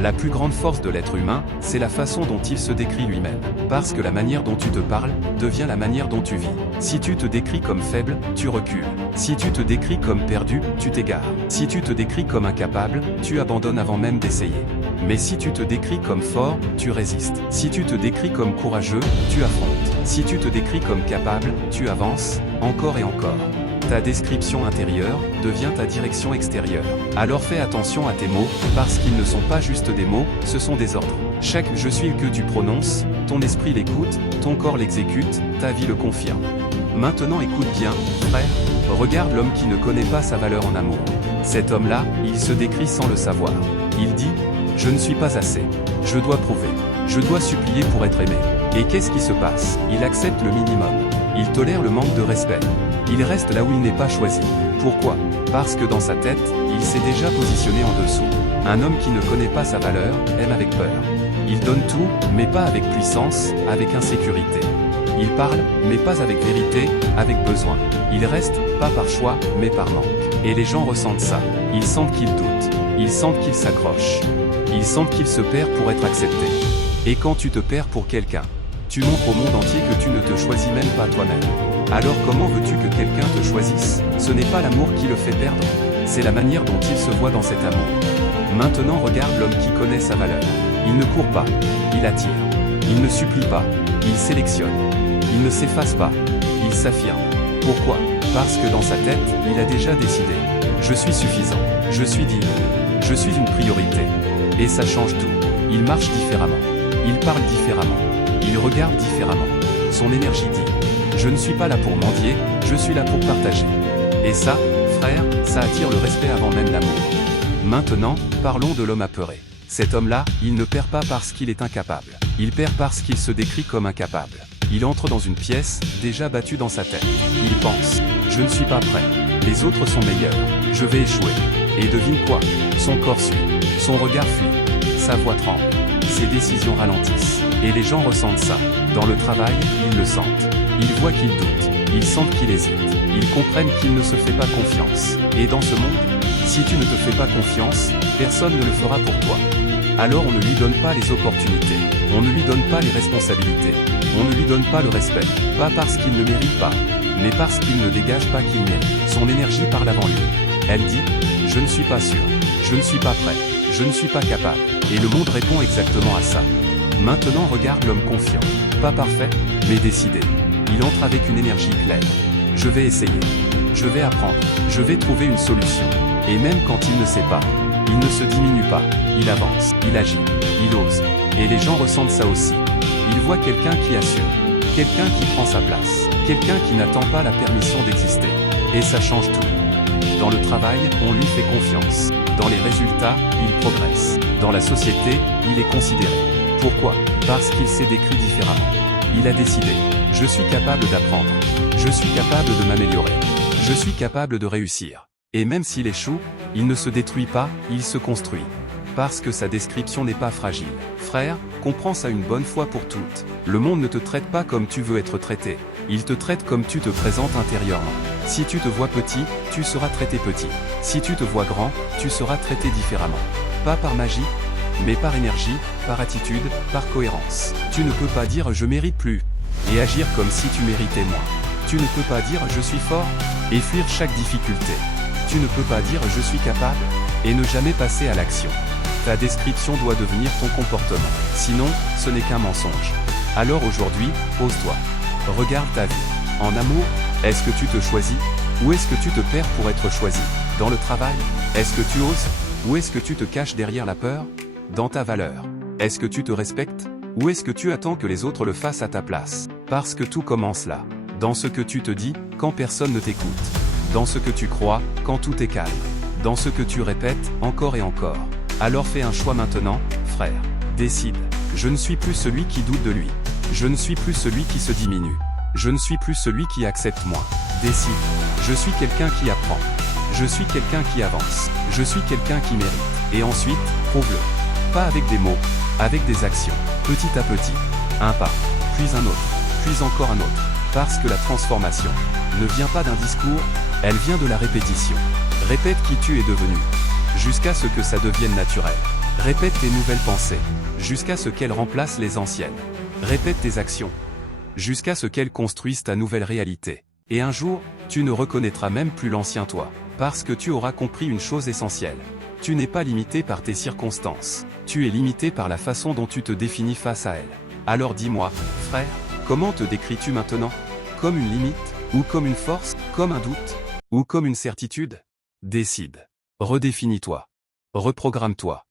La plus grande force de l'être humain, c'est la façon dont il se décrit lui-même. Parce que la manière dont tu te parles, devient la manière dont tu vis. Si tu te décris comme faible, tu recules. Si tu te décris comme perdu, tu t'égares. Si tu te décris comme incapable, tu abandonnes avant même d'essayer. Mais si tu te décris comme fort, tu résistes. Si tu te décris comme courageux, tu affrontes. Si tu te décris comme capable, tu avances, encore et encore. Ta description intérieure devient ta direction extérieure. Alors fais attention à tes mots, parce qu'ils ne sont pas juste des mots, ce sont des ordres. Chaque « je suis » que tu prononces, ton esprit l'écoute, ton corps l'exécute, ta vie le confirme. Maintenant écoute bien, frère, regarde l'homme qui ne connaît pas sa valeur en amour. Cet homme-là, il se décrit sans le savoir. Il dit « Je ne suis pas assez. Je dois prouver. Je dois supplier pour être aimé. » Et qu'est-ce qui se passe? Il accepte le minimum. Il tolère le manque de respect. Il reste là où il n'est pas choisi. Pourquoi? Parce que dans sa tête, il s'est déjà positionné en dessous. Un homme qui ne connaît pas sa valeur, aime avec peur. Il donne tout, mais pas avec puissance, avec insécurité. Il parle, mais pas avec vérité, avec besoin. Il reste, pas par choix, mais par manque. Et les gens ressentent ça. Ils sentent qu'ils doutent. Ils sentent qu'ils s'accrochent. Ils sentent qu'ils se perdent pour être acceptés. Et quand tu te perds pour quelqu'un, tu montres au monde entier que tu ne te choisis même pas toi-même. Alors comment veux-tu que quelqu'un te choisisse? Ce n'est pas l'amour qui le fait perdre, c'est la manière dont il se voit dans cet amour. Maintenant regarde l'homme qui connaît sa valeur. Il ne court pas, il attire. Il ne supplie pas, il sélectionne. Il ne s'efface pas, il s'affirme. Pourquoi? Parce que dans sa tête, il a déjà décidé. Je suis suffisant, je suis digne, je suis une priorité. Et ça change tout. Il marche différemment, il parle différemment, il regarde différemment. Son énergie dit: je ne suis pas là pour mendier, je suis là pour partager. Et ça, frère, ça attire le respect avant même l'amour. Maintenant, parlons de l'homme apeuré. Cet homme-là, il ne perd pas parce qu'il est incapable. Il perd parce qu'il se décrit comme incapable. Il entre dans une pièce, déjà battue dans sa tête. Il pense: je ne suis pas prêt. Les autres sont meilleurs. Je vais échouer. Et devine quoi? Son corps suit. Son regard fuit. Sa voix tremble. Ses décisions ralentissent. Et les gens ressentent ça. Dans le travail, ils le sentent. Ils voient qu'il doute. Ils sentent qu'il hésite. Ils comprennent qu'il ne se fait pas confiance. Et dans ce monde, si tu ne te fais pas confiance, personne ne le fera pour toi. Alors on ne lui donne pas les opportunités. On ne lui donne pas les responsabilités. On ne lui donne pas le respect. Pas parce qu'il ne mérite pas, mais parce qu'il ne dégage pas qu'il mérite. Son énergie parle avant lui. Elle dit: je ne suis pas sûr. Je ne suis pas prêt. Je ne suis pas capable. Et le monde répond exactement à ça. Maintenant regarde l'homme confiant. Pas parfait, mais décidé. Il entre avec une énergie claire. Je vais essayer. Je vais apprendre. Je vais trouver une solution. Et même quand il ne sait pas, il ne se diminue pas. Il avance. Il agit. Il ose. Et les gens ressentent ça aussi. Ils voient quelqu'un qui assume. Quelqu'un qui prend sa place. Quelqu'un qui n'attend pas la permission d'exister. Et ça change tout. Dans le travail, on lui fait confiance. Dans les résultats, il progresse. Dans la société, il est considéré. Pourquoi? Parce qu'il s'est décrit différemment. Il a décidé: je suis capable d'apprendre. Je suis capable de m'améliorer. Je suis capable de réussir. Et même s'il échoue, il ne se détruit pas, il se construit. Parce que sa description n'est pas fragile. Frère, comprends ça une bonne fois pour toutes. Le monde ne te traite pas comme tu veux être traité. Il te traite comme tu te présentes intérieurement. Si tu te vois petit, tu seras traité petit. Si tu te vois grand, tu seras traité différemment. Pas par magie, mais par énergie, par attitude, par cohérence. Tu ne peux pas dire je mérite plus et agir comme si tu méritais moins. Tu ne peux pas dire je suis fort et fuir chaque difficulté. Tu ne peux pas dire je suis capable et ne jamais passer à l'action. Ta description doit devenir ton comportement. Sinon, ce n'est qu'un mensonge. Alors aujourd'hui, pose-toi. Regarde ta vie. En amour, est-ce que tu te choisis? Ou est-ce que tu te perds pour être choisi? Dans le travail, est-ce que tu oses? Ou est-ce que tu te caches derrière la peur? Dans ta valeur, est-ce que tu te respectes? Ou est-ce que tu attends que les autres le fassent à ta place? Parce que tout commence là. Dans ce que tu te dis, quand personne ne t'écoute. Dans ce que tu crois, quand tout est calme. Dans ce que tu répètes, encore et encore. Alors fais un choix maintenant, frère. Décide. Je ne suis plus celui qui doute de lui. Je ne suis plus celui qui se diminue. Je ne suis plus celui qui accepte moins. Décide. Je suis quelqu'un qui apprend. Je suis quelqu'un qui avance. Je suis quelqu'un qui mérite. Et ensuite, prouve-le. Pas avec des mots, avec des actions. Petit à petit. Un pas, puis un autre, puis encore un autre. Parce que la transformation ne vient pas d'un discours, elle vient de la répétition. Répète qui tu es devenu. Jusqu'à ce que ça devienne naturel. Répète tes nouvelles pensées, jusqu'à ce qu'elles remplacent les anciennes. Répète tes actions, jusqu'à ce qu'elles construisent ta nouvelle réalité. Et un jour, tu ne reconnaîtras même plus l'ancien toi, parce que tu auras compris une chose essentielle. Tu n'es pas limité par tes circonstances, tu es limité par la façon dont tu te définis face à elles. Alors dis-moi, frère, comment te décris-tu maintenant? Comme une limite, ou comme une force, comme un doute, ou comme une certitude? Décide. Redéfinis-toi. Reprogramme-toi.